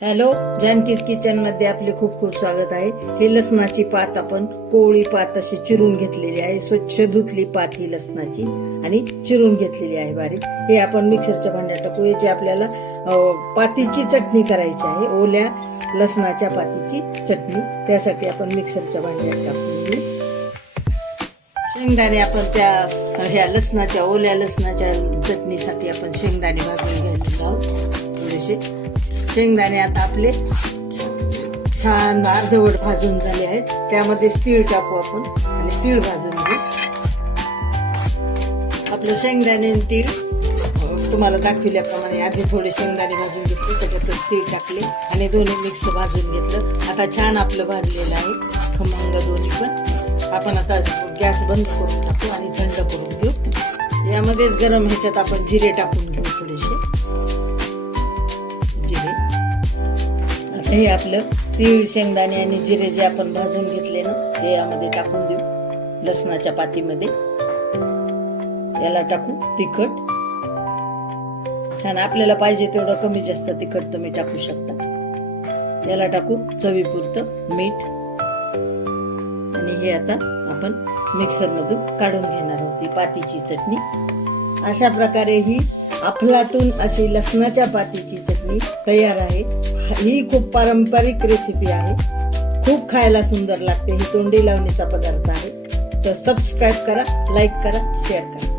Hello, जानकीज kitchen मध्ये आपले खूप खूप स्वागत आहे. हे लसणाची पात आपण कोवळी पात अशी चिरून घेतलेली आहे. स्वच्छ धुतली पात ही लसणाची आणि चिरून घेतलेली आहे बारीक. हे आपण मिक्सरच्या भांड्यात टाकू. याची आपल्याला पातीची चटणी करायची आहे. ओल्या लसणाच्या पातीची चटणी. त्यासाठी आपण मिक्सरच्या भांड्यात टाकून घेऊ. शेंगदाणे आपण त्या ह्या लसणाच्या ओल्या लसणाच्या चटणीसाठी आपण शेंगदाणे भाजून घ्यायला आहोत. थोडेसे शेंगदाणे आता आपले छान अर्धवट भाजून झाले आहेत. त्यामध्ये तीळ टाकू आपण आणि तीळ भाजून घेऊ. आपलं शेंगदाणे आणि तीळ तुम्हाला दाखविल्याप्रमाणे आधी थोडे शेंगदाणे भाजून घेतले, त्याच्यातच तीळ टाकले आणि दोन्ही मिक्स भाजून घेतलं. आता छान आपलं भाजलेलं आहे खमंग दोन्ही पण. आपण आता गॅस बंद करून टाकू आणि थंड करून घेऊ. यामध्येच गरम ह्याच्यात आपण जिरे टाकून घेऊ थोडेसे जिरे. आता हे आपलं तीळ शेंगदाणे आणि जिरे जे आपण भाजून घेतले ना ते यामध्ये टाकून देऊ लसणाच्या पातीमध्ये. याला टाकू तिखट. छान आपल्याला पाहिजे तेवढं कमी जास्त तिखट तुम्ही टाकू शकता. याला टाकू चवीपुरतं मीठ आणि हे आता आपण मिक्सर मधून काढून घेणार आहोत ही पातीची चटणी. अशा प्रकारे ही अफलातून अशी लसणाच्या पातीची चटणी तयार आहे. ही खूप पारंपरिक रेसिपी आहे. खूप खायला सुंदर लागते. ही तोंडी लावणीचा पदार्थ आहे. तर सबस्क्राईब करा, लाईक करा, शेअर करा.